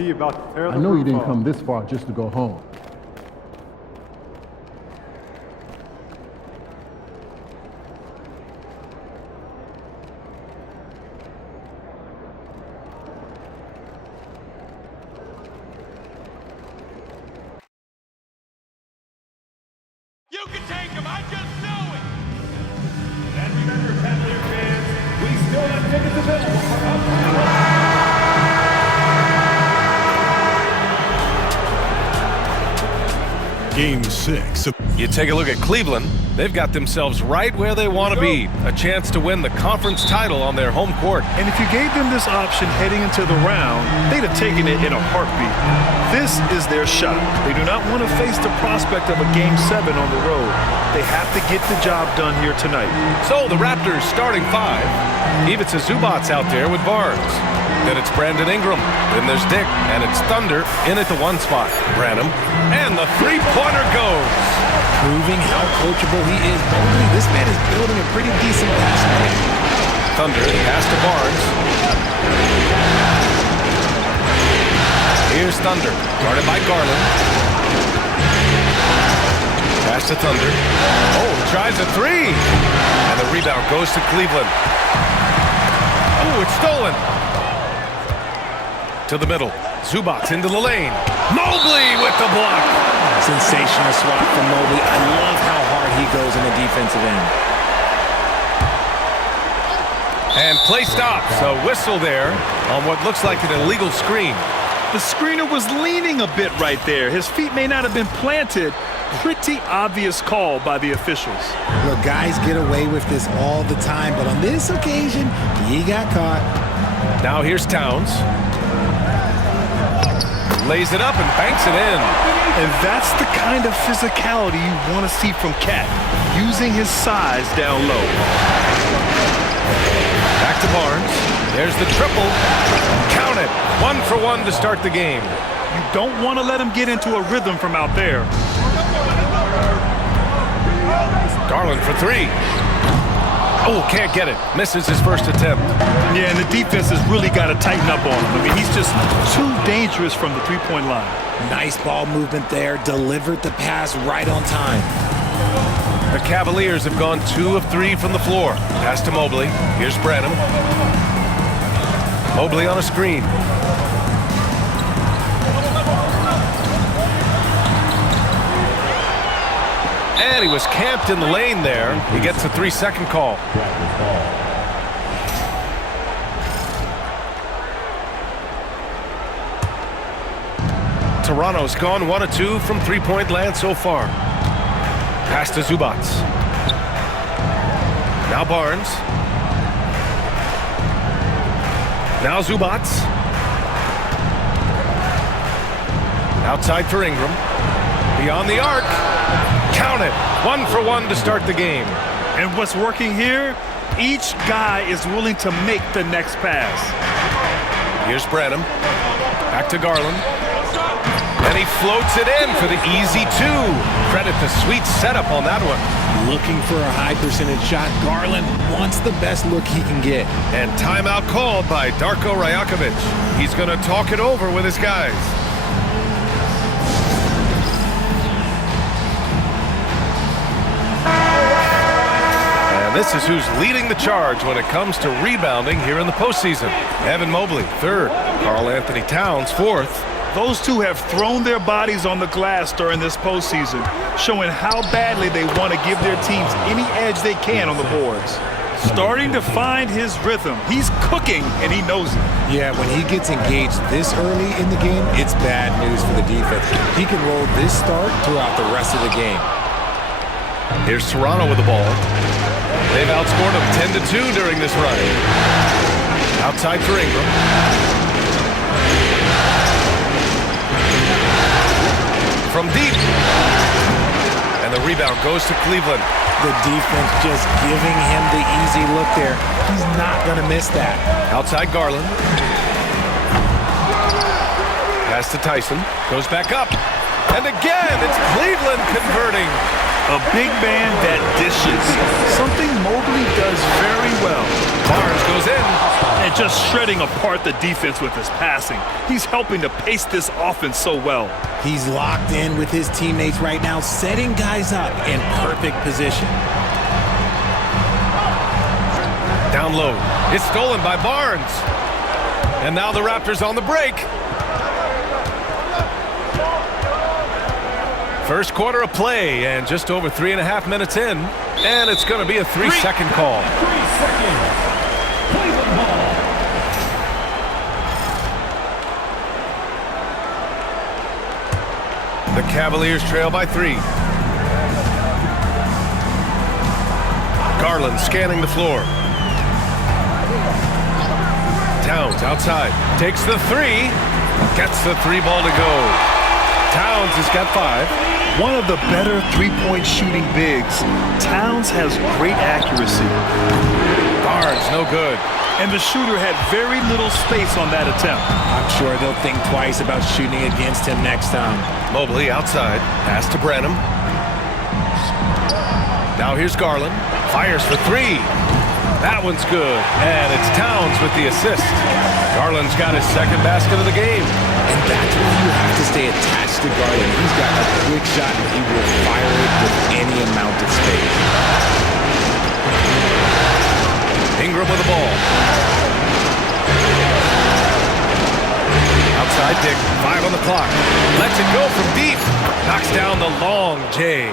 MVP about to tear the I know you roof didn't off. come this far just to go home. You can take him, I just know it! And remember, Cavalier fans, we still have tickets available for upcoming. Game 6. You take a look at Cleveland. They've got themselves right where they want to be. A chance to win the conference title on their home court. And if you gave them this option heading into the round, they'd have taken it in a heartbeat. This is their shot. They do not want to face the prospect of a Game 7 on the road. They have to get the job done here tonight. So the Raptors starting five. Ivica Zubac's out there with Barnes. Then it's Brandon Ingram. Then there's Dick. And it's Thunder in at the one spot. Branham. And the three-pointer goes. Proving how coachable he is. Mobley, this man is building a pretty decent passing game. Thunder, pass to Barnes. Here's Thunder, guarded by Garland. Pass to Thunder. Oh, tries a three. And the rebound goes to Cleveland. Oh, it's stolen. To the middle. Zubac into the lane. Mobley with the block. Sensational swat from Mobley. I love how hard he goes in the defensive end. And play stops. A whistle there on what looks like an illegal screen. The screener was leaning a bit right there. His feet may not have been planted. Pretty obvious call by the officials. Look, guys get away with this all the time, but on this occasion, he got caught. Now here's Towns. Lays it up and banks it in. And that's the kind of physicality you want to see from Cat, using his size down low. Back to Barnes. There's the triple. Count it. 1 for 1 to start the game. You don't want to let him get into a rhythm from out there. Garland for three. Oh, can't get it. Misses his first attempt. Yeah, and the defense has really got to tighten up on him. I mean, he's just too dangerous from the three-point line. Nice ball movement there. Delivered the pass right on time. The Cavaliers have gone 2 of 3 from the floor. Pass to Mobley. Here's Branham. Mobley on a screen. And he was camped in the lane there. He gets a 3-second call. Toronto's gone 1 of 2 from three-point land so far. Pass to Zubac. Now Barnes. Now Zubac. Outside for Ingram. Beyond the arc. Count it. 1 for 1 to start the game. And what's working here, each guy is willing to make the next pass. Here's Branham. Back to Garland. And he floats it in for the easy 2. Credit the sweet setup on that one. Looking for a high percentage shot. Garland wants the best look he can get. And timeout called by Darko Rajakovic. He's going to talk it over with his guys. And this is who's leading the charge when it comes to rebounding here in the postseason. Evan Mobley, 3rd. Karl Anthony Towns, 4th. Those two have thrown their bodies on the glass during this postseason, showing how badly they want to give their teams any edge they can on the boards. Starting to find his rhythm. He's cooking, and he knows it. Yeah, when he gets engaged this early in the game, it's bad news for the defense. He can roll this start throughout the rest of the game. Here's Toronto with the ball. They've outscored them 10-2 during this run. Outside for Ingram. From deep. And the rebound goes to Cleveland. The defense just giving him the easy look there. He's not going to miss that. Outside Garland. Pass to Tyson. Goes back up. And again, it's Cleveland converting. A big man that dishes. Something Mobley does very well. Barnes goes in. And just shredding apart the defense with his passing. He's helping to pace this offense so well. He's locked in with his teammates right now, setting guys up in perfect position. Down low. It's stolen by Barnes. And now the Raptors on the break. First quarter of play and just over 3.5 minutes in. And it's going to be a 3-second call. 3 seconds. Cleveland ball. The Cavaliers trail by 3. Garland scanning the floor. Towns outside. Takes the 3. Gets the 3 ball to go. Towns has got 5. One of the better three-point shooting bigs. Towns has great accuracy. Barnes, no good. And the shooter had very little space on that attempt. I'm sure they'll think twice about shooting against him next time. Mobley outside. Pass to Branham. Now here's Garland. Fires for 3. That one's good. And it's Towns with the assist. Garland's got his second basket of the game. And that's why you have to stay attached to Garland. He's got a quick shot and he will fire it with any amount of space. Ingram with the ball. Outside Dick. 5 on the clock. Lets it go from deep. Knocks down the long J.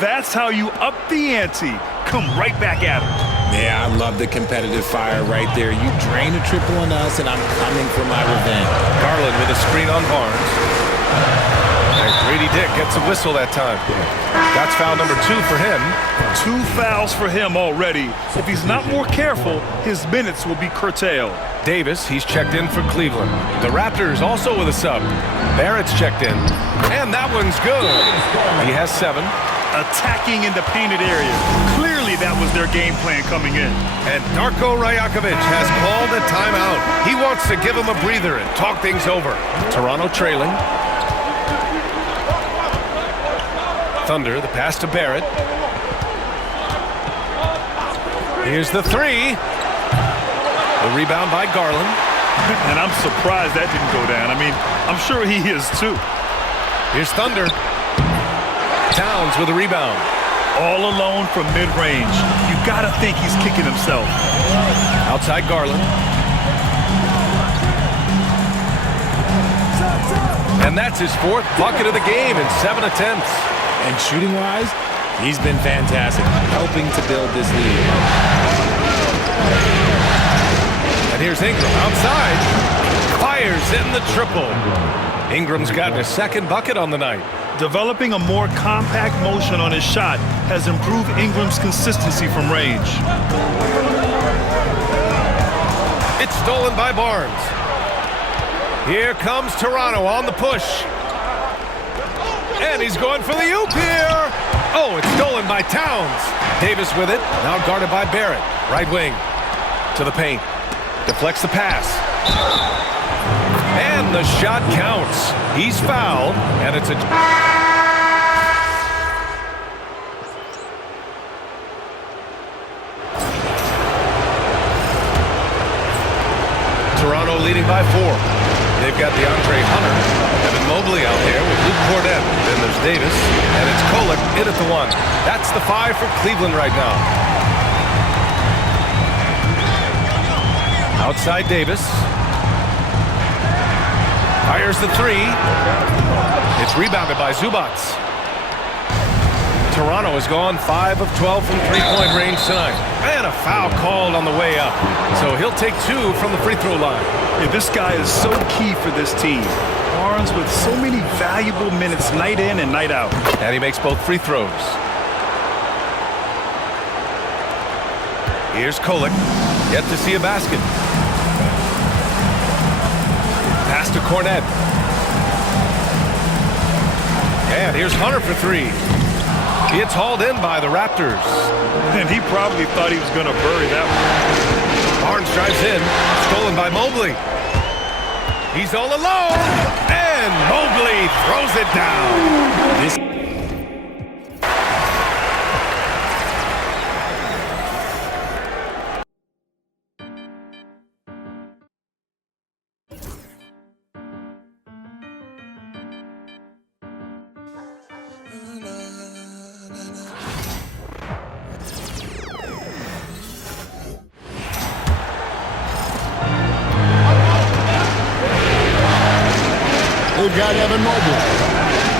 That's how you up the ante. Come right back at him. Yeah, I love the competitive fire right there. You drain a triple on us, and I'm coming for my revenge. Garland with a screen on Barnes. And Grady Dick gets a whistle that time. That's foul number 2 for him. 2 fouls for him already. If he's not more careful, his minutes will be curtailed. Davis, he's checked in for Cleveland. The Raptors also with a sub. Barrett's checked in. And that one's good. He has 7. Attacking in the painted area. Clearly that was their game plan coming in. And Darko Rajakovic has called a timeout. He wants to give him a breather and talk things over. Toronto trailing. Thunder, the pass to Barrett. Here's the 3. The rebound by Garland. And I'm surprised that didn't go down. I mean, I'm sure he is too. Here's Thunder. Towns with a rebound. All alone from mid-range. You gotta think he's kicking himself. Outside Garland. And that's his 4th bucket of the game in 7 attempts. And shooting-wise, he's been fantastic, helping to build this lead. And here's Ingram outside. Fires in the triple. Ingram's gotten his 2nd bucket on the night. Developing a more compact motion on his shot has improved Ingram's consistency from range. It's stolen by Barnes. Here comes Toronto on the push. And he's going for the oop here. Oh, it's stolen by Towns. Davis with it, now guarded by Barrett. Right wing to the paint. Deflects the pass. And the shot counts. He's fouled, and it's a... Toronto leading by 4. They've got DeAndre Hunter, Evan Mobley out there with Luke Cornett. Then there's Davis, and it's Kolek in at the 1. That's the 5 for Cleveland right now. Outside Davis. Fires the 3. It's rebounded by Zubac. Toronto has gone 5 of 12 from three-point range tonight. And a foul called on the way up. So he'll take 2 from the free throw line. Yeah, this guy is so key for this team. Barnes with so many valuable minutes night in and night out. And he makes both free throws. Here's Kolek. Yet to see a basket. Pass to Cornett. And here's Hunter for 3. It's hauled in by the Raptors. And he probably thought he was going to bury that one. Barnes drives in. Stolen by Mobley. He's all alone. And Mobley throws it down. This they've got Evan Mobley.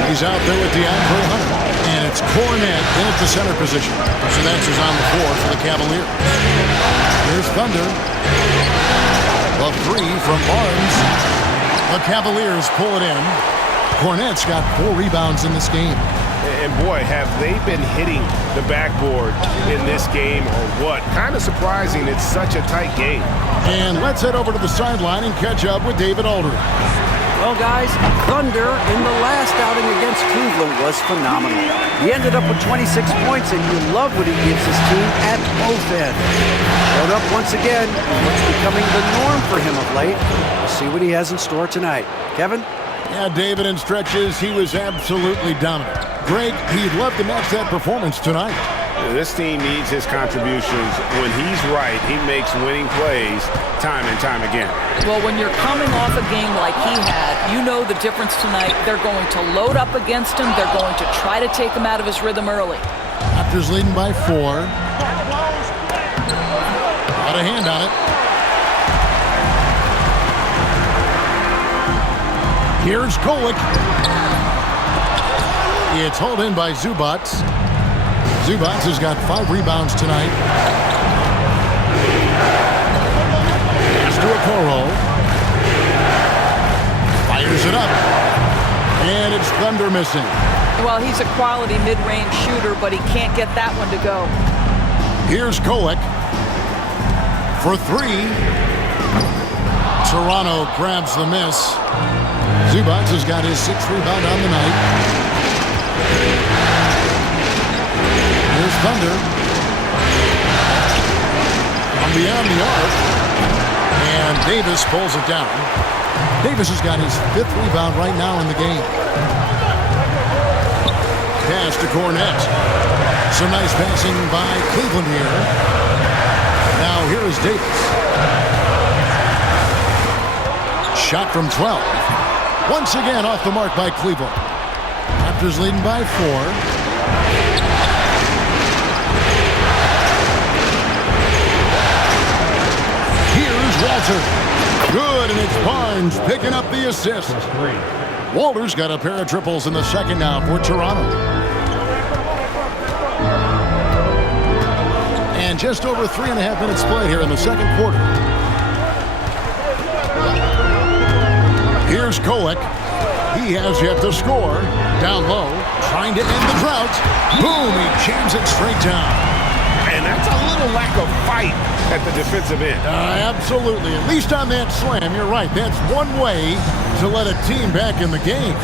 He's out there with DeAndre Hunter. And it's Cornette in at the center position. So that's who's on the floor for the Cavaliers. Here's Thunder. A three from Barnes. The Cavaliers pull it in. Cornette's got 4 rebounds in this game. And boy, have they been hitting the backboard in this game or what? Kind of surprising it's such a tight game. And let's head over to the sideline and catch up with David Aldridge. Well, guys, Thunder in the last outing against Cleveland was phenomenal. He ended up with 26 points, and you love what he gives his team at both ends. Showed up once again, and what's becoming the norm for him of late. We'll see what he has in store tonight. Kevin? Yeah, David, in stretches, he was absolutely dominant. Greg, he'd love to match that performance tonight. This team needs his contributions. When he's right, he makes winning plays time and time again. Well, when you're coming off a game like he had, you know the difference tonight. They're going to load up against him. They're going to try to take him out of his rhythm early. Raptors leading by 4. Got a hand on it. Here's Kolek. It's hauled in by Zubac. Zubac has got 5 rebounds tonight. Pass to Okoro. Fires it up. And it's Thunder missing. Well, he's a quality mid-range shooter, but he can't get that one to go. Here's Kolek for 3. Toronto grabs the miss. Zubac has got his 6th rebound on the night. Here's Thunder. From beyond the arc. And Davis pulls it down. Davis has got his 5th rebound right now in the game. Pass to Cornette. Some nice passing by Cleveland here. Now here is Davis. Shot from 12. Once again off the mark by Cleveland. Raptors leading by 4. Here's Walter. Good, and it's Barnes picking up the assist. Walter's got a pair of triples in the second now for Toronto. And just over 3.5 minutes played here in the second quarter. Here's Kolek. He has yet to score. Down low, trying to end the drought. Boom, he jams it straight down. And that's a little lack of fight at the defensive end. Absolutely. At least on that slam, you're right. That's one way to let a team back in the game.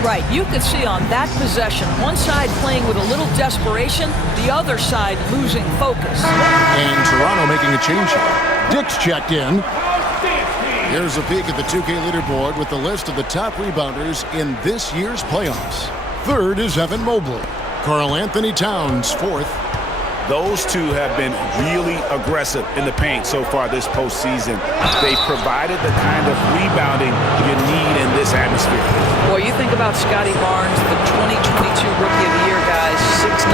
Right, you could see on that possession, one side playing with a little desperation, the other side losing focus. And Toronto making a change here. Dick's checked in. Here's a peek at the 2K leaderboard with the list of the top rebounders in this year's playoffs. 3rd is Evan Mobley. Karl Anthony Towns, 4th. Those two have been really aggressive in the paint so far this postseason. They've provided the kind of rebounding you need in this atmosphere. Boy, you think about Scotty Barnes, the 2022 Rookie of the Year, guys. 6'9",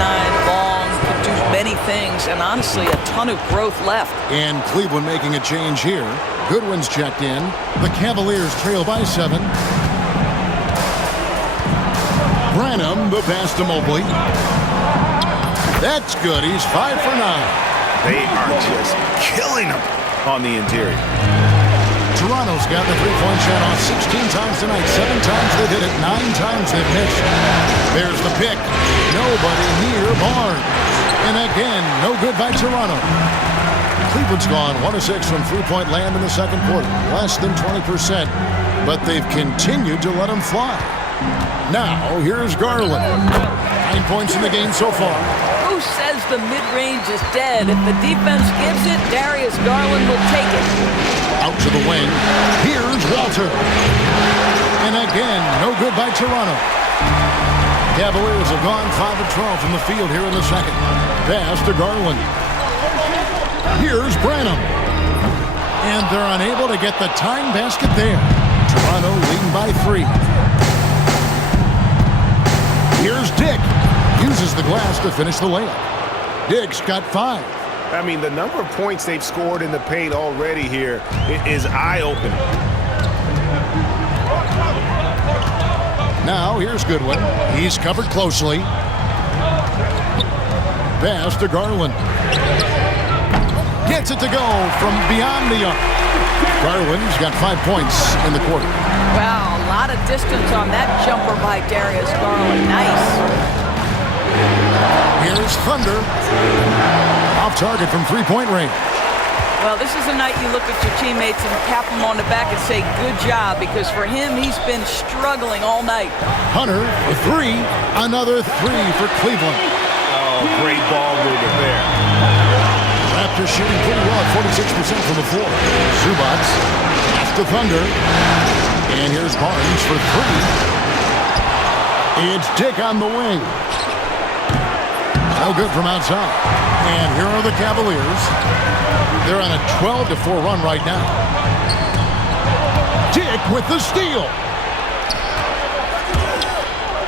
long, can do many things, and honestly, a ton of growth left. And Cleveland making a change here. Goodwin's checked in. The Cavaliers trail by 7. Branham, the pass to Mobley. That's good. He's 5 for 9. They are just killing them on the interior. Toronto's got the three-point shot off 16 times tonight. 7 times they've hit it. 9 times they've missed. There's the pick. Nobody near Barnes. And again, no good by Toronto. Cleveland's gone 1 of 6 from three-point land in the second quarter. Less than 20%. But they've continued to let them fly. Now, here's Garland. 9 points in the game so far. Who says the mid-range is dead? If the defense gives it, Darius Garland will take it. Out to the wing. Here's Walter. And again, no good by Toronto. Cavaliers have gone 5 of 12 from the field here in the second. Pass to Garland. Here's Branham. And they're unable to get the tying basket there. Toronto leading by 3. Here's Dick. Uses the glass to finish the layup. Dick's got 5. I mean, the number of points they've scored in the paint already here is eye-opening. Now here's Goodwin. He's covered closely. Pass to Garland. Gets it to go from beyond the arc. Garland's got 5 points in the quarter. Wow, a lot of distance on that jumper by Darius Garland. Nice. Here's Thunder. Off target from three-point range. Well, this is a night you look at your teammates and tap them on the back and say, good job, because for him, he's been struggling all night. Hunter for three. Another three for Cleveland. Oh, great ball movement there. Raptors shooting pretty well at 46% from the floor. Zubac pass to Thunder. And here's Barnes for three. It's Dick on the wing. No good from outside. And here are the Cavaliers. They're on a 12-4 run right now. Dick with the steal.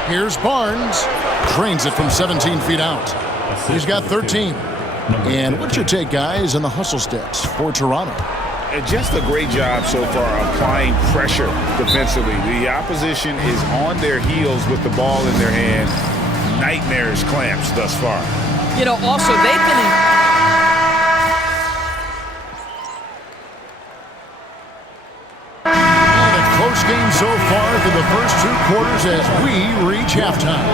Here's Barnes. Trains it from 17 feet out. He's got 13. And what's your take, guys, on the hustle stats for Toronto? And just a great job so far applying pressure defensively. The opposition is on their heels with the ball in their hand. Nightmares clamps thus far. You know, also, they've been in... Close game so far through the first two quarters as we reach halftime.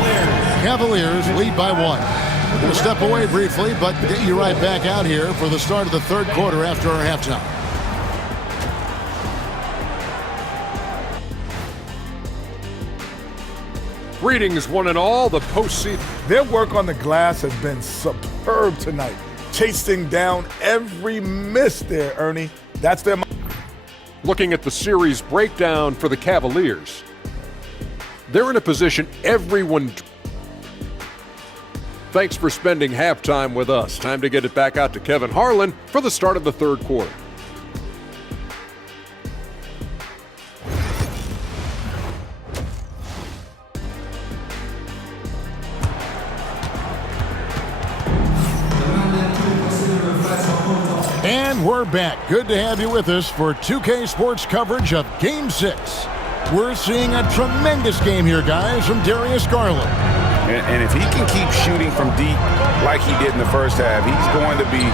Cavaliers lead by 1. We're going to step away briefly, but get you right back out here for the start of the third quarter after our halftime. Greetings, one and all. The postseason. Their work on the glass has been superb tonight. Chasing down every miss there, Ernie. That's their... Looking at the series breakdown for the Cavaliers. They're in a position everyone... Thanks for spending halftime with us. Time to get it back out to Kevin Harlan for the start of the third quarter. And we're back. Good to have you with us for 2K Sports coverage of Game 6. We're seeing a tremendous game here, guys, from Darius Garland. And if he can keep shooting from deep like he did in the first half, he's going to be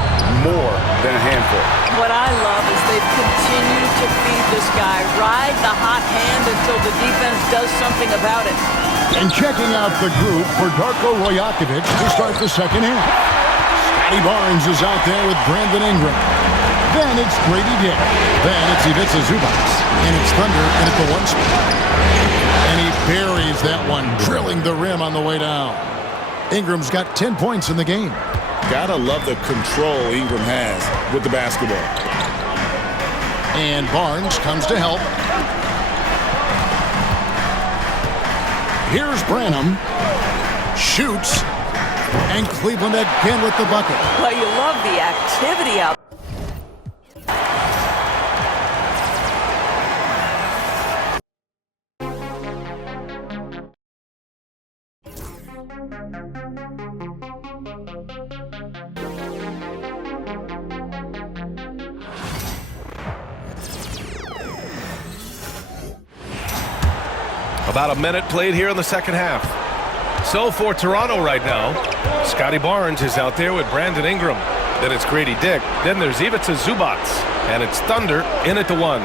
more than a handful. What I love is they've continued to feed this guy. Ride the hot hand until the defense does something about it. And checking out the group for Darko Rajakovic to start the second half. Scotty Barnes is out there with Brandon Ingram. Then it's Grady Dick. Then it's Ivica Zubac. And it's Thunder in at the 1 spot. And he buries that one, drilling the rim on the way down. Ingram's got 10 points in the game. Gotta love the control Ingram has with the basketball. And Barnes comes to help. Here's Branham. Shoots. And Cleveland again with the bucket. Well, you love the activity out. About a minute played here in the second half. So for Toronto right now, Scotty Barnes is out there with Brandon Ingram. Then it's Grady Dick. Then there's Ivica Zubac. And it's Thunder in at the 1.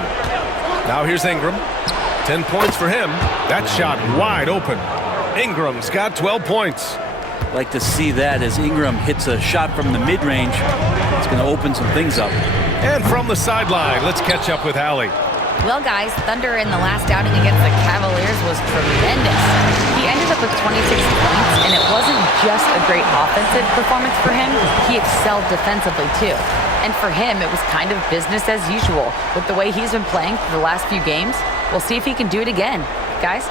Now here's Ingram. 10 points for him. That shot wide open. Ingram's got 12 points. Like to see that as Ingram hits a shot from the mid-range. It's going to open some things up. And from the sideline, let's catch up with Allie. Well, guys, Thunder in the last outing against the Cavaliers was tremendous. He ended up with 26 points, and it wasn't just a great offensive performance for him. He excelled defensively, too. And for him, it was kind of business as usual. With the way he's been playing for the last few games, we'll see if he can do it again. Guys?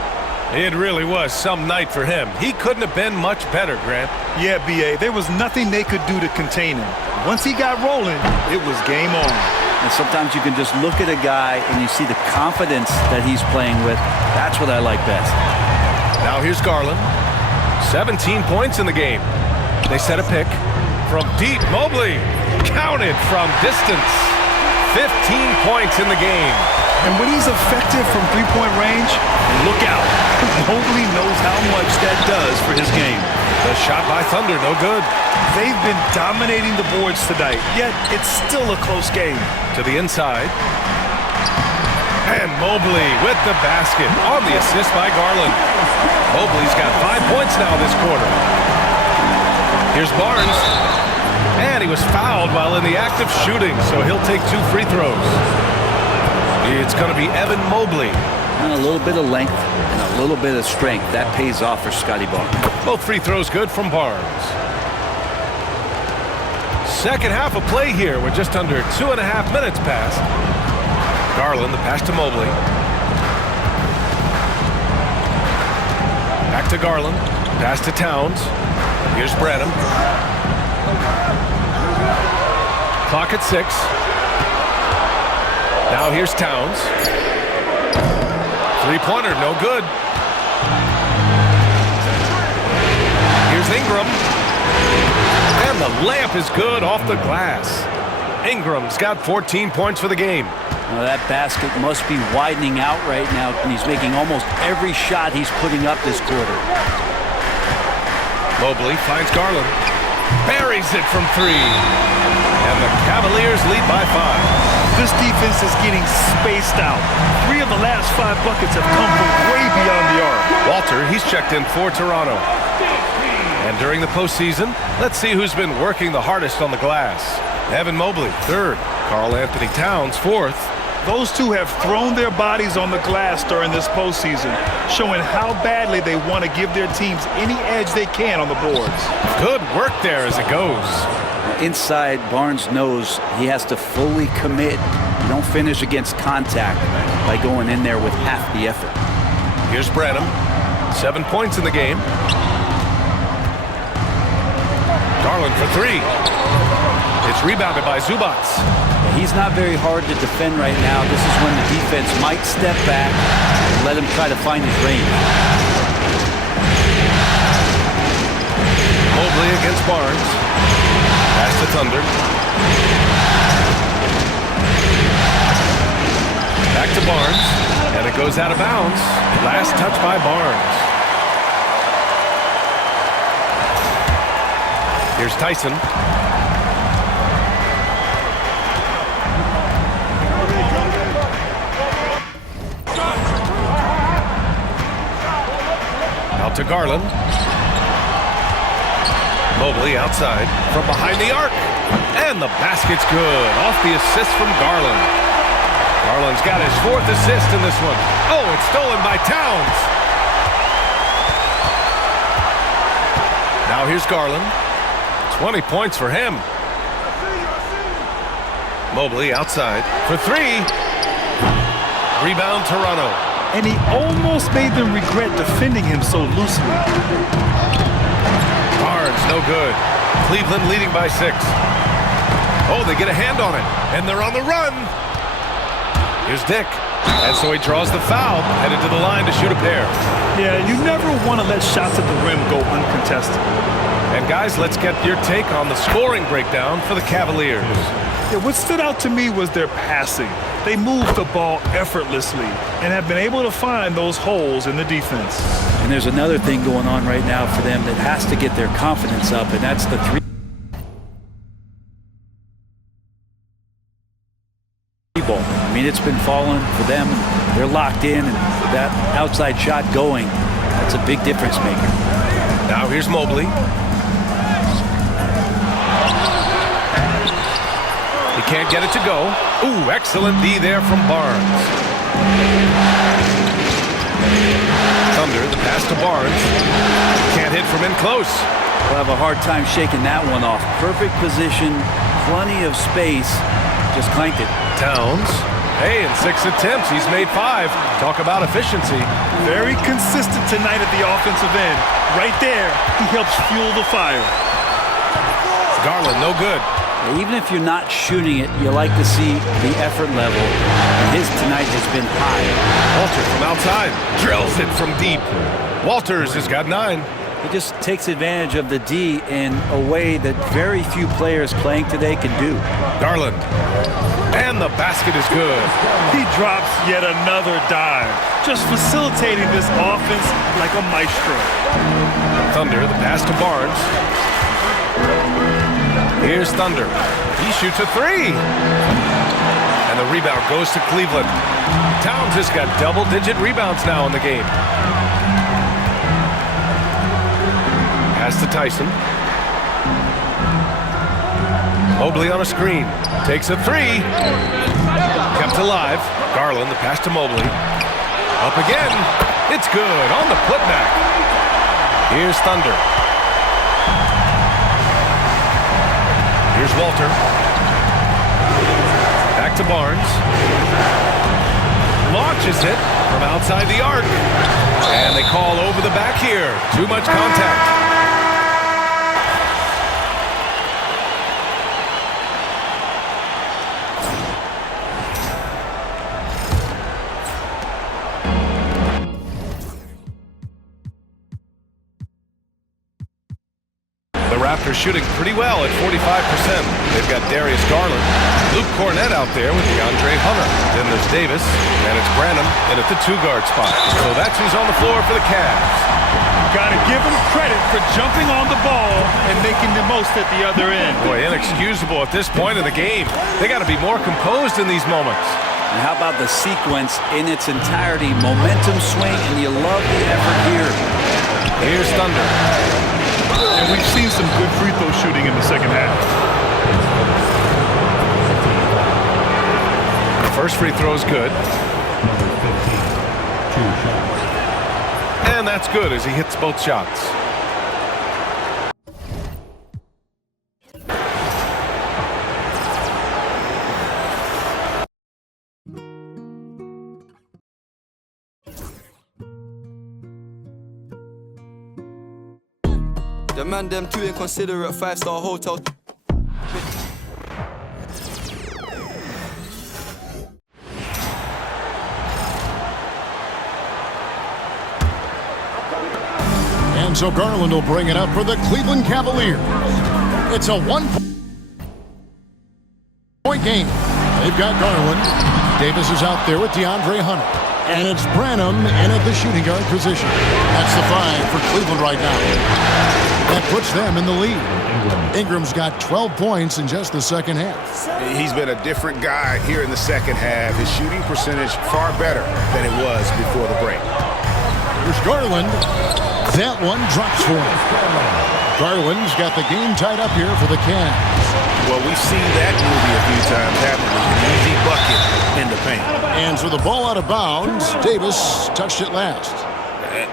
It really was some night for him. He couldn't have been much better, Grant. Yeah, B.A., there was nothing they could do to contain him. Once he got rolling, it was game on. And sometimes you can just look at a guy and you see the confidence that he's playing with. That's what I like best. Now here's Garland. 17 points in the game. They set a pick from deep. Mobley counted from distance. 15 points in the game. And when he's effective from three-point range, look out. Mobley knows how much that does for his game. The shot by Thunder, no good. They've been dominating the boards tonight, yet it's still a close game. To the inside. And Mobley with the basket on the assist by Garland. Mobley's got 5 points now this quarter. Here's Barnes. And he was fouled while in the act of shooting, so he'll take 2 free throws. It's going to be Evan Mobley. And a little bit of length and a little bit of strength. That pays off for Scotty Barnes. Both free throws good from Barnes. Second half of play here. We're just under 2.5 minutes past. Garland, the pass to Mobley. Back to Garland. Pass to Towns. Here's Branham. Clock at 6. Now here's Towns. Three-pointer, no good. Here's Ingram. And the layup is good off the glass. Ingram's got 14 points for the game. Well, that basket must be widening out right now, and he's making almost every shot he's putting up this quarter. Mobley finds Garland. Buries it from 3. And the Cavaliers lead by 5. This defense is getting spaced out. 3 of the last 5 buckets have come from way beyond the arc. Walter, he's checked in for Toronto. And during the postseason, let's see who's been working the hardest on the glass. Evan Mobley, 3rd. Karl Anthony Towns, 4th. Those two have thrown their bodies on the glass during this postseason, showing how badly they want to give their teams any edge they can on the boards. Good work there as it goes. Inside, Barnes knows he has to fully commit. You don't finish against contact by going in there with half the effort. Here's Branham. 7 points in the game. Garland for 3. It's rebounded by Zubac. He's not very hard to defend right now. This is when the defense might step back and let him try to find his range. Mobley against Barnes. Pass to Thunder. Back to Barnes. And it goes out of bounds. Last touch by Barnes. Here's Tyson. Out to Garland. Mobley outside from behind the arc. And the basket's good. Off the assist from Garland. Garland's got his 4th assist in this one. Oh, it's stolen by Towns. Now here's Garland. 20 points for him. Mobley outside for 3. Rebound Toronto. And he almost made them regret defending him so loosely. Barnes, no good. Cleveland leading by 6. Oh, they get a hand on it. And they're on the run. Here's Dick. And so he draws the foul, headed to the line to shoot a pair. Yeah, you never want to let shots at the rim go uncontested. And guys, let's get your take on the scoring breakdown for the Cavaliers. Yeah, what stood out to me was their passing. They moved the ball effortlessly and have been able to find those holes in the defense. And there's another thing going on right now for them that has to get their confidence up, and that's the 3 ball. I mean, it's been falling for them. They're locked in, and that outside shot going, that's a big difference maker. Now here's Mobley. He can't get it to go. Ooh, excellent D there from Barnes. Thunder, the pass to Barnes. Can't hit from in close. We'll have a hard time shaking that one off. Perfect position, plenty of space. Just clanked it. Towns. Hey, in 6 attempts, he's made 5. Talk about efficiency. Very consistent tonight at the offensive end. Right there, he helps fuel the fire. Garland, no good. Even if you're not shooting it, you like to see the effort level. And his tonight has been high. Walter from outside. Drills it from deep. Walters has got 9. He just takes advantage of the D in a way that very few players playing today can do. Garland. And the basket is good. He drops yet another dive, just facilitating this offense like a maestro. Thunder, the pass to Barnes. Here's Thunder. He shoots a three. And the rebound goes to Cleveland. Towns has got double-digit rebounds now in the game. Pass to Tyson. Mobley on a screen. Takes a three. Kept alive. Garland, the pass to Mobley. Up again. It's good on the putback. Here's Thunder. Here's Walter. Back to Barnes. Launches it from outside the arc. And they call over the back here. Too much contact. Raptors shooting pretty well at 45%. They've got Darius Garland, Luke Cornett out there with DeAndre Hunter. Then there's Davis, and it's Branham in at the two-guard spot. So that's who's on the floor for the Cavs. Got to give him credit for jumping on the ball and making the most at the other end. Boy, inexcusable at this point of the game. They got to be more composed in these moments. And how about the sequence in its entirety? Momentum swing, and you love the effort here. Here's Thunder. And we've seen some good free throw shooting in the second half. The first free throw is good. And that's good as he hits both shots. The man them too inconsiderate, 5-star hotel. And so Garland will bring it up for the Cleveland Cavaliers. It's a one-point game. They've got Garland. Davis is out there with DeAndre Hunter. And it's Branham in at the shooting guard position. That's the 5 for Cleveland right now. That puts them in the lead. Ingram's got 12 points in just the second half. He's been a different guy here in the second half. His shooting percentage far better than it was before the break. Here's Garland. That one drops for him. Garland's got the game tied up here for the Cavs. Well, we've seen that movie a few times, haven't we? An easy bucket in the paint. And so the ball out of bounds. Davis touched it last.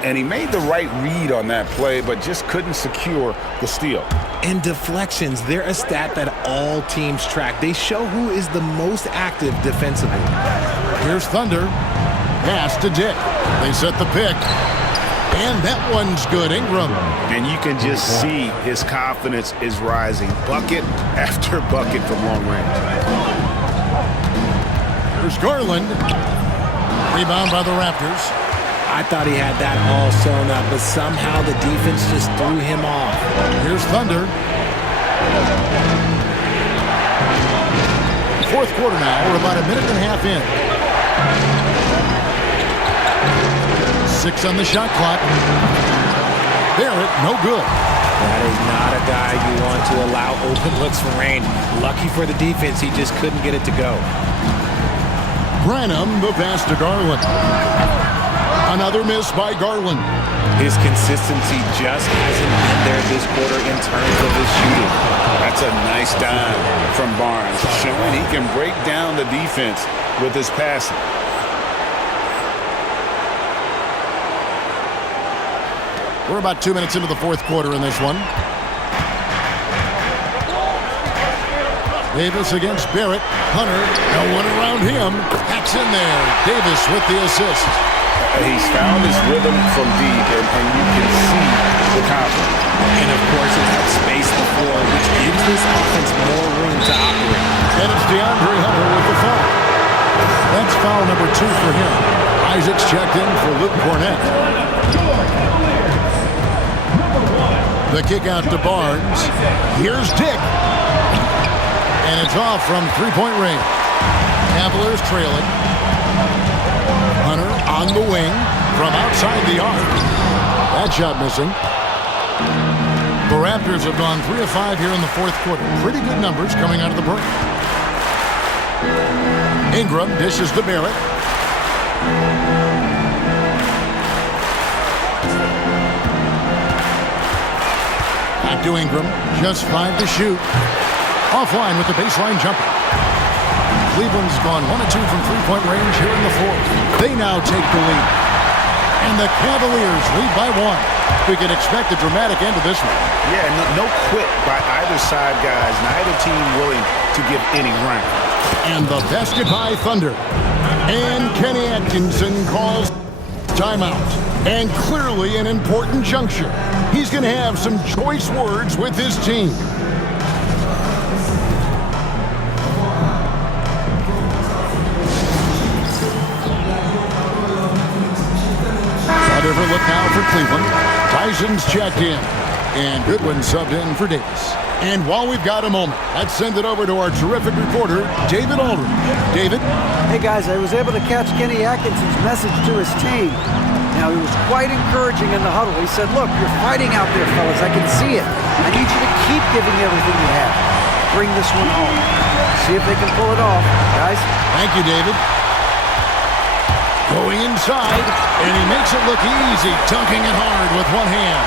And he made the right read on that play, but just couldn't secure the steal. And deflections, they're a stat that all teams track. They show who is the most active defensively. Here's Thunder. Pass to Dick. They set the pick. And that one's good. Ingram. And you can just see his confidence is rising. Bucket after bucket from long range. Here's Garland. Rebound by the Raptors. I thought he had that all sewn up, but somehow the defense just threw him off. Here's Thunder. Fourth quarter now. We're about a minute and a half in. 6 on the shot clock. Barrett, no good. That is not a guy you want to allow open looks for rain. Lucky for the defense, he just couldn't get it to go. Branham, the pass to Garland. Another miss by Garland. His consistency just hasn't been there this quarter in terms of his shooting. That's a nice dime from Barnes, showing he can break down the defense with his passing. We're about 2 minutes into the fourth quarter in this one. Davis against Barrett. Hunter, no one around him. Hacks in there. Davis with the assist. He's found his rhythm from deep, and you can see the confidence. And, of course, it helps space the floor, which gives this offense more room to operate. And it's DeAndre Hunter with the foul. That's foul number 2 for him. Isaacs checked in for Luke Cornett. The kick out to Barnes. Here's Dick. And it's off from three-point range. Cavaliers trailing. Hunter on the wing from outside the arc. That shot missing. The Raptors have gone 3 of 5 here in the fourth quarter. Pretty good numbers coming out of the break. Ingram dishes to Barrett. Back to Ingram. Just 5 to shoot. Offline with the baseline jumper. Cleveland's gone 1 of 2 from three-point range here in the fourth. They now take the lead. And the Cavaliers lead by 1. We can expect a dramatic end to this one. Yeah, no quit by either side, guys. Neither team willing to give any ground. And the basket by Thunder. And Kenny Atkinson calls timeout. And clearly an important juncture. He's going to have some choice words with his team. A different look now for Cleveland. Tyson's checked in. And Goodwin subbed in for Davis. And while we've got a moment, let's send it over to our terrific reporter, David Aldridge. David? Hey, guys, I was able to catch Kenny Atkinson's message to his team. Now, he was quite encouraging in the huddle. He said, look, you're fighting out there, fellas. I can see it. I need you to keep giving everything you have. Bring this one home. See if they can pull it off, guys. Thank you, David. Going inside, and he makes it look easy, dunking it hard with one hand.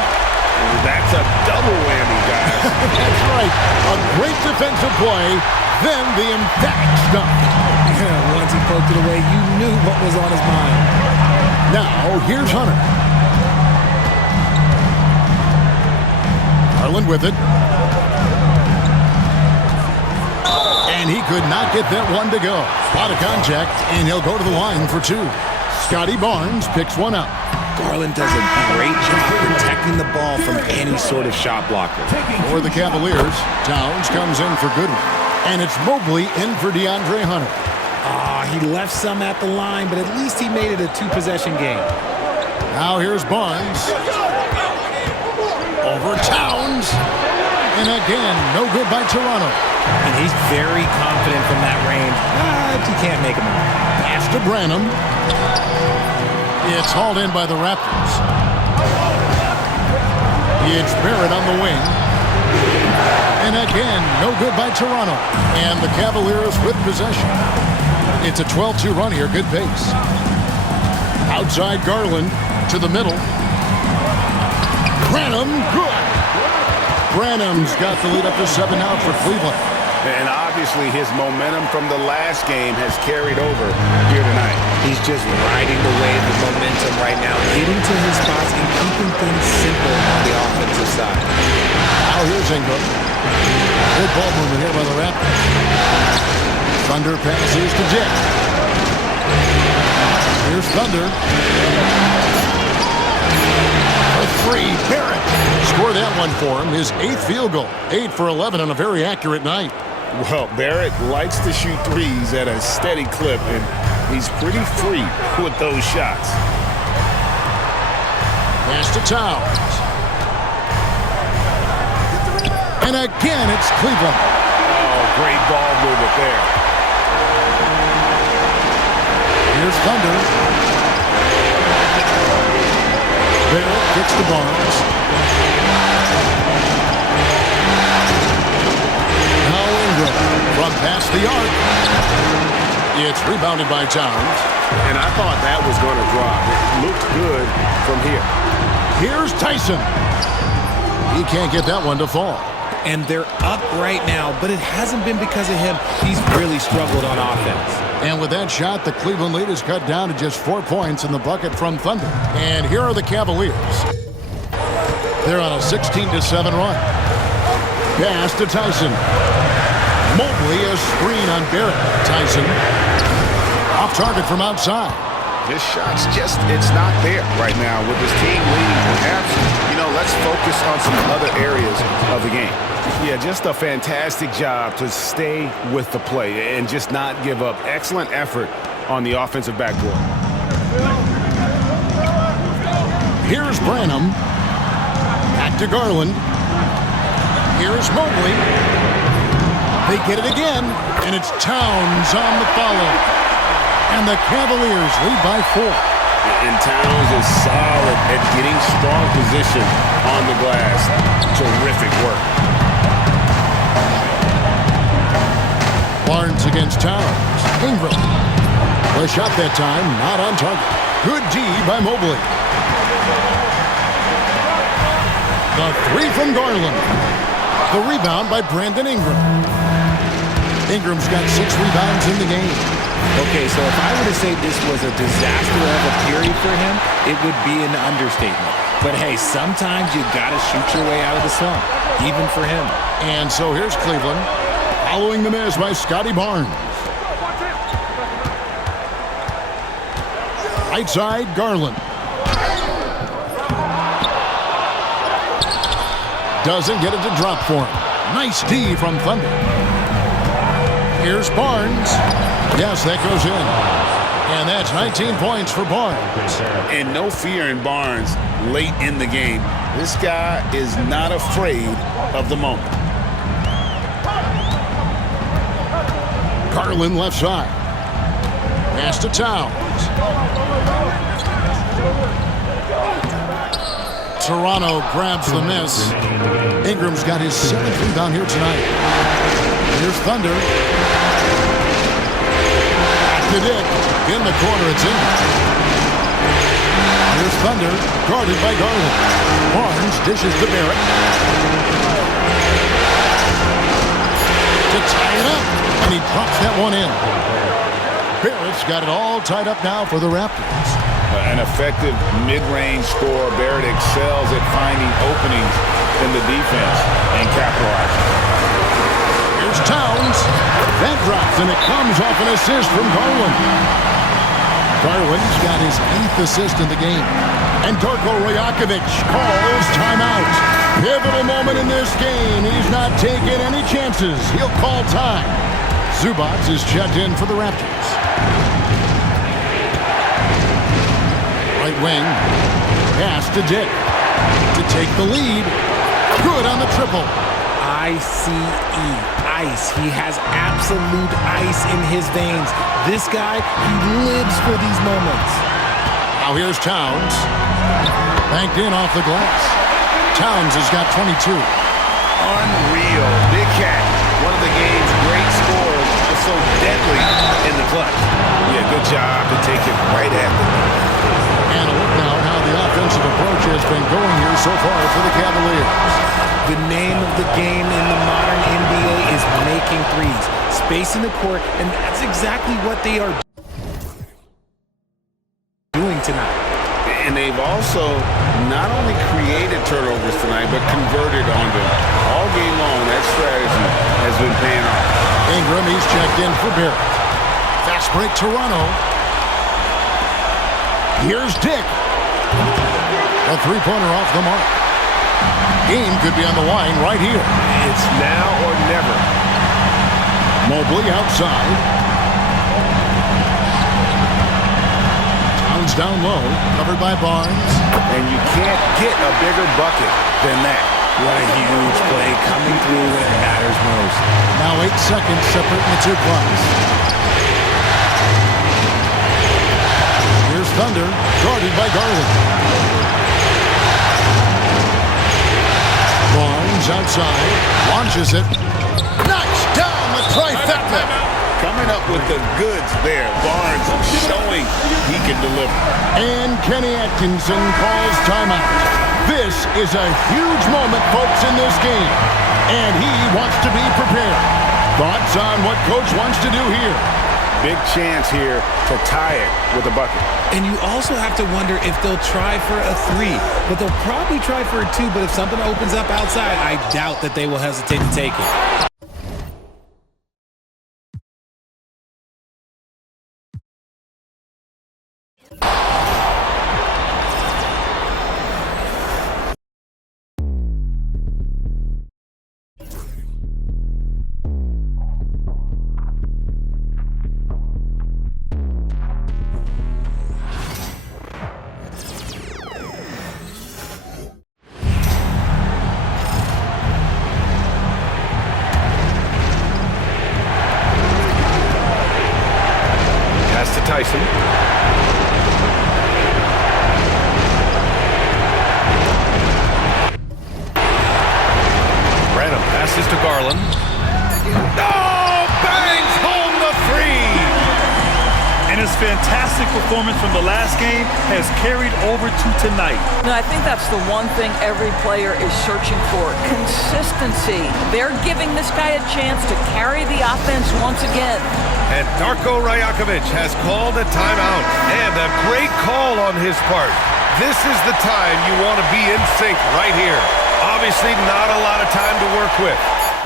That's a double whammy, guys. That's right. A great defensive play, then the emphatic stuff. Yeah, once he poked it away, you knew what was on his mind. Now, here's Hunter. Garland with it. And he could not get that one to go. Out of contact, and he'll go to the line for 2. Scotty Barnes picks one up. Garland does a great job protecting the ball from any sort of shot blocker. For the Cavaliers, Towns comes in for Goodwin. And it's Mobley in for DeAndre Hunter. He left some at the line, but at least he made it a 2-possession game. Now here's Barnes. Over Towns. And again, no good by Toronto. And he's very confident from that range, but you can't make him out. Pass to Branham. It's hauled in by the Raptors. It's Barrett on the wing. And again, no good by Toronto. And the Cavaliers with possession. It's a 12-2 run here, good pace. Outside Garland to the middle. Branham, good. Branham's got the lead up to 7 now for Cleveland. And obviously his momentum from the last game has carried over here tonight. He's just riding the wave of momentum right now, getting to his spots and keeping things simple on the offensive side. Now here's Ingram. Good ball movement here by the Raptors. Thunder passes to Dick. Here's Thunder. For 3, Barrett. Score that one for him. His 8th field goal. 8 for 11 on a very accurate night. Well, Barrett likes to shoot threes at a steady clip, and he's pretty free with those shots. Pass to Towns. And again, it's Cleveland. Oh, great ball movement there. Here's Thunder. Barrett gets the Barnes. Now Ingram from past the arc. It's rebounded by Towns. And I thought that was going to drop. It looked good from here. Here's Tyson. He can't get that one to fall. And they're up right now, but it hasn't been because of him. He's really struggled on offense. And with that shot, the Cleveland lead is cut down to just 4 points in the bucket from Thunder. And here are the Cavaliers. They're on a 16-7 run. Pass to Tyson. Mobley, a screen on Barrett. Tyson off target from outside. This shot's just, it's not there right now with this team leading. Perhaps, let's focus on some other areas of the game. Yeah, just a fantastic job to stay with the play and just not give up. Excellent effort on the offensive backboard. Here's Branham. Back Back to Garland. Here's Mobley. They get it again, and it's Towns on the follow. And the Cavaliers lead by 4. And Towns is solid at getting strong position on the glass. Terrific work. Barnes against Towns. Ingram. The shot that time, not on target. Good D by Mobley. The 3 from Garland. The rebound by Brandon Ingram. Ingram's got 6 rebounds in the game. Okay, so if I were to say this was a disaster of a period for him, it would be an understatement. But hey, sometimes you gotta shoot your way out of the slump, even for him. And so here's Cleveland, following the miss by Scotty Barnes. Right side, Garland. Doesn't get it to drop for him. Nice D from Thunder. Here's Barnes. Yes, that goes in. And that's 19 points for Barnes. And no fear in Barnes late in the game. This guy is not afraid of the moment. Garland left side. Pass to Towns. Toronto grabs the miss. Ingram's got his 7th rebound here tonight. Here's Thunder. Back to Dick. In the corner, it's Ingram. Here's Thunder, guarded by Garland. Barnes dishes to Barrett. To tie it up, and he drops that one in. Barrett's got it all tied up now for the Raptors. An effective mid-range scorer. Barrett excels at finding openings in the defense and capitalizing. Here's Towns. That drops, and it comes off an assist from Garland. Garland's got his 8th assist in the game. And Darko Rajakovic calls timeout. Pivotal moment in this game. He's not taking any chances. He'll call time. Zubac is checked in for the Raptors. Right wing. Pass to Dick. To take the lead. Good on the triple. I-C-E. Ice. He has absolute ice in his veins. This guy, he lives for these moments. Now here's Towns. Banked in off the glass. Towns has got 22. Unreal. Big cat. One of the game's great scorers, but so deadly in the clutch. Yeah, good job to take it right at them. And a look now at how the offensive approach has been going here so far for the Cavaliers. The name of the game in the modern NBA is making threes, spacing the court, and that's exactly what they are doing tonight. And they've also not only created turnovers tonight, but converted on them. All game long, that strategy has been paying off. Ingram, he's checked in for Barrett. Fast break, Toronto. Here's Dick. A three-pointer off the mark. Game could be on the line right here. It's now or never. Mobley outside. Towns down low, covered by Barnes. And you can't get a bigger bucket than that. What a huge play coming through when it matters most. Now 8 seconds separating the two clocks. Here's Thunder, guarded by Garland. Barnes outside, launches it, knocks down the trifecta. Coming up with the goods there. Barnes showing he can deliver. And Kenny Atkinson calls timeout. This is a huge moment, folks, in this game. And he wants to be prepared. Thoughts on what Coach wants to do here? Big chance here to tie it with a bucket. And you also have to wonder if they'll try for a 3. But they'll probably try for a 2. But if something opens up outside, I doubt that they will hesitate to take it. Tyson. Branham passes to Garland. Oh, bangs home the three! And his fantastic performance from the last game has carried over to tonight. No, I think that's the one thing every player is searching for. Consistency. They're giving this guy a chance to carry the offense once again. And Darko Rajakovic has called a timeout. And a great call on his part. This is the time you want to be in sync right here. Obviously not a lot of time to work with.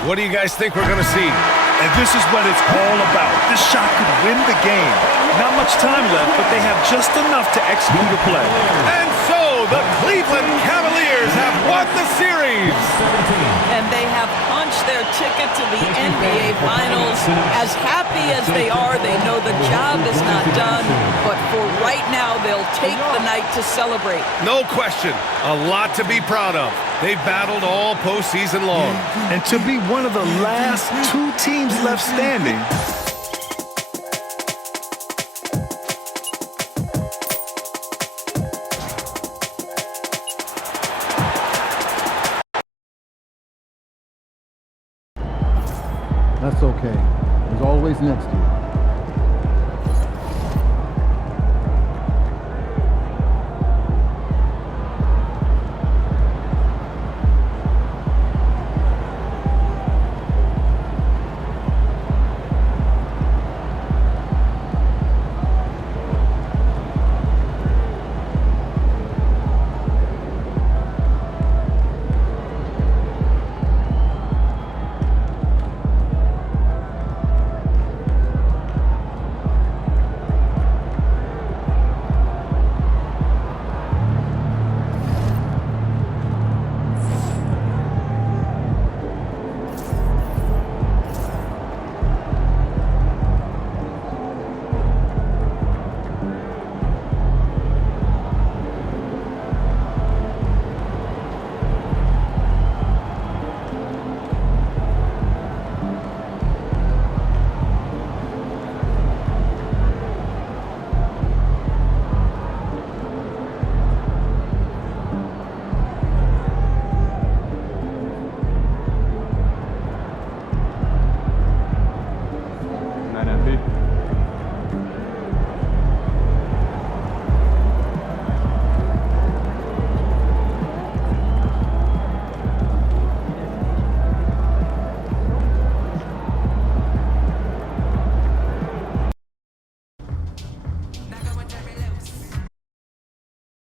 What do you guys think we're going to see? And this is what it's all about. This shot could win the game. Not much time left, but they have just enough to execute the play. And so the Cleveland Cavaliers have won the series. And they have punched their ticket to the NBA Finals. As happy as they are, they know the job is not done. But for right now, they'll take the night to celebrate. No question. A lot to be proud of. They battled all postseason long. And to be one of the last two teams left standing, that's okay. There's always next year.